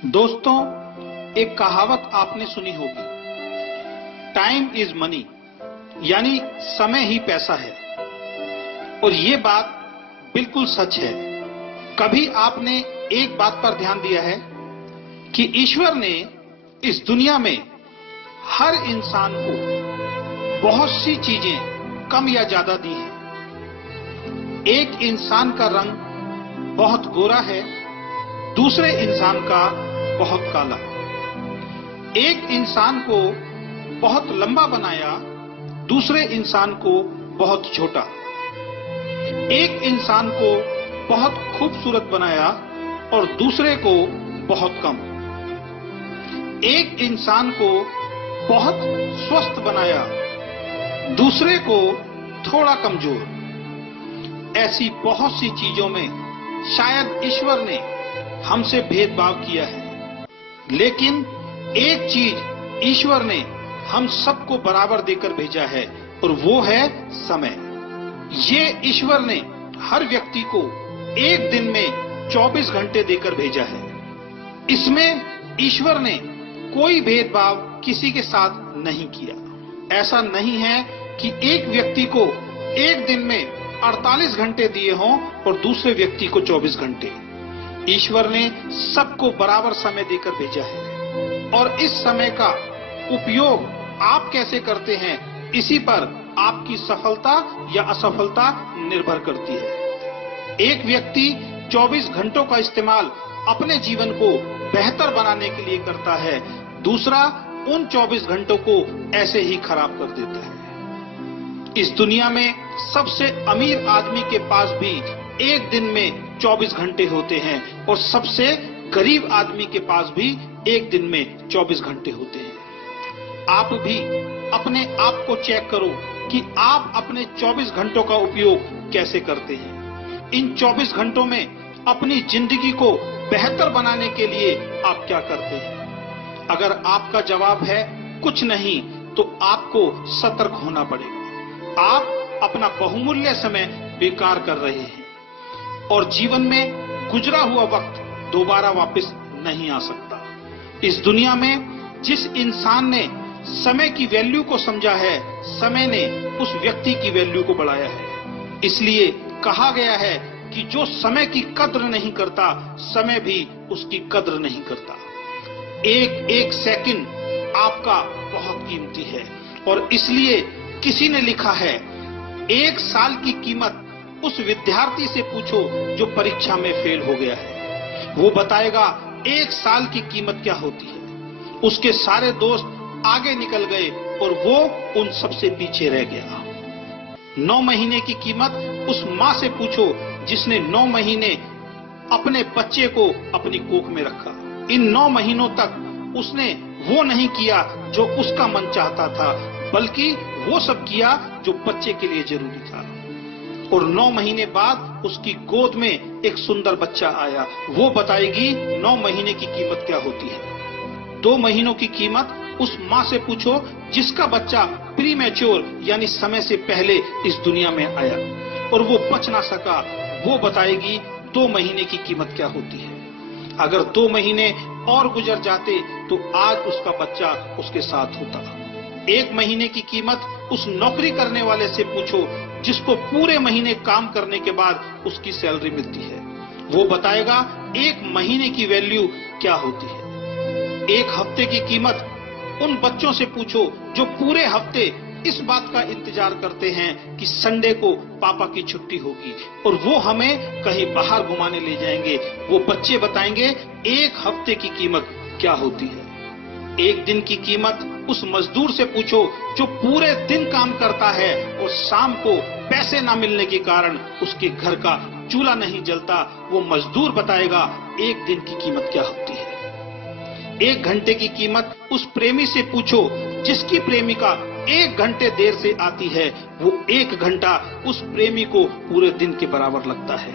दोस्तों, एक कहावत आपने सुनी होगी, टाइम इज मनी, यानी समय ही पैसा है। और ये बात बिल्कुल सच है। कभी आपने एक बात पर ध्यान दिया है कि ईश्वर ने इस दुनिया में हर इंसान को बहुत सी चीजें कम या ज्यादा दी हैं। एक इंसान का रंग बहुत गोरा है, दूसरे इंसान का बहुत काला। एक इंसान को बहुत लंबा बनाया, दूसरे इंसान को बहुत छोटा। एक इंसान को बहुत खूबसूरत बनाया और दूसरे को बहुत कम। एक इंसान को बहुत स्वस्थ बनाया, दूसरे को थोड़ा कमजोर। ऐसी बहुत सी चीजों में शायद ईश्वर ने हमसे भेदभाव किया है, लेकिन एक चीज ईश्वर ने हम सबको बराबर देकर भेजा है और वो है समय। ये ईश्वर ने हर व्यक्ति को एक दिन में 24 घंटे देकर भेजा है। इसमें ईश्वर ने कोई भेदभाव किसी के साथ नहीं किया। ऐसा नहीं है कि एक व्यक्ति को एक दिन में 48 घंटे दिए हों और दूसरे व्यक्ति को 24 घंटे। ईश्वर ने सबको बराबर समय देकर भेजा है और इस समय का उपयोग आप कैसे करते हैं, इसी पर आपकी सफलता या असफलता निर्भर करती है। एक व्यक्ति 24 घंटों का इस्तेमाल अपने जीवन को बेहतर बनाने के लिए करता है, दूसरा उन 24 घंटों को ऐसे ही खराब कर देता है। इस दुनिया में सबसे अमीर आदमी के पास भी एक दिन में 24 घंटे होते हैं और सबसे गरीब आदमी के पास भी एक दिन में 24 घंटे होते हैं। आप भी अपने आप को चेक करो कि आप अपने 24 घंटों का उपयोग कैसे करते हैं। इन 24 घंटों में अपनी जिंदगी को बेहतर बनाने के लिए आप क्या करते हैं? अगर आपका जवाब है कुछ नहीं, तो आपको सतर्क होना पड़ेगा। आप अपना बहुमूल्य समय बेकार कर रहे हैं और जीवन में गुजरा हुआ वक्त दोबारा वापस नहीं आ सकता। इस दुनिया में जिस इंसान ने समय की वैल्यू को समझा है, समय ने उस व्यक्ति की वैल्यू को बढ़ाया है। इसलिए कहा गया है कि जो समय की कद्र नहीं करता, समय भी उसकी कद्र नहीं करता। एक एक सेकंड आपका बहुत कीमती है और इसलिए किसी ने लिखा है, एक साल की कीमत उस विद्यार्थी से पूछो जो परीक्षा में फेल हो गया है। वो बताएगा एक साल की कीमत क्या होती है। उसके सारे दोस्त आगे निकल गए और वो उन सबसे पीछे रह गया। 9 महीने की कीमत उस माँ से पूछो जिसने 9 महीने अपने बच्चे को अपनी कोख में रखा। इन 9 महीनों तक उसने वो नहीं किया जो उसका मन चाहता था, बल्कि वो सब किया जो बच्चे के लिए जरूरी था। और 9 महीने बाद उसकी गोद में एक सुंदर बच्चा आया। वो बताएगी 9 महीने की कीमत क्या होती है। 2 महीनों की कीमत उस माँ से पूछो जिसका बच्चा प्रीमैच्योर यानी समय से पहले इस दुनिया में आया और वो बच ना सका। वो बताएगी 2 महीने की कीमत क्या होती है। अगर 2 महीने और गुजर जाते तो आज उसका बच्चा उसके साथ होता। 1 महीने की कीमत उस नौकरी करने वाले से पूछो जिसको पूरे महीने काम करने के बाद उसकी सैलरी मिलती है। वो बताएगा 1 महीने की वैल्यू क्या होती है। 1 हफ्ते की कीमत उन बच्चों से पूछो जो पूरे हफ्ते इस बात का इंतजार करते हैं कि संडे को पापा की छुट्टी होगी और वो हमें कहीं बाहर घुमाने ले जाएंगे। वो बच्चे बताएंगे 1 हफ्ते की कीमत क्या होती है। 1 दिन की कीमत उस मजदूर से पूछो जो पूरे दिन काम करता है और शाम को पैसे ना मिलने के कारण उसके घर का चूल्हा नहीं जलता। वो मजदूर बताएगा 1 दिन की कीमत क्या होती है। 1 घंटे की कीमत उस प्रेमी से पूछो जिसकी प्रेमिका 1 घंटे देर से आती है। वो 1 घंटा उस प्रेमी को पूरे दिन के बराबर लगता है।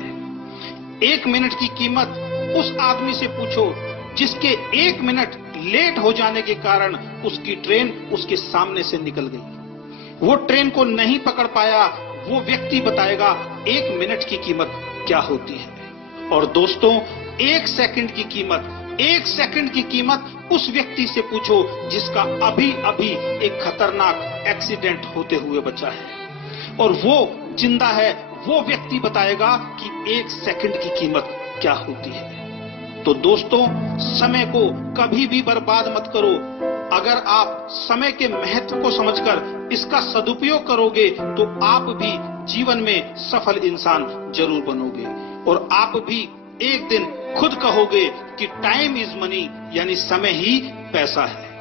1 मिनट की कीमत उस आदमी से पूछो जिसके 1 मिनट लेट हो जाने के कारण उसकी ट्रेन उसके सामने से निकल गई। वो ट्रेन को नहीं पकड़ पाया। वो व्यक्ति बताएगा 1 मिनट की कीमत क्या होती है। और दोस्तों, 1 सेकंड की कीमत 1 सेकंड की कीमत उस व्यक्ति से पूछो जिसका अभी अभी एक खतरनाक एक्सीडेंट होते हुए बचा है, और वो जिंदा है। वो व्यक्ति बताएगा कि 1 सेकंड की कीमत क्या होती है। तो दोस्तों, समय को कभी भी बर्बाद मत करो। अगर आप समय के महत्व को समझकर इसका सदुपयोग करोगे तो आप भी जीवन में सफल इंसान जरूर बनोगे, और आप भी एक दिन खुद कहोगे कि टाइम इज मनी, यानी समय ही पैसा है।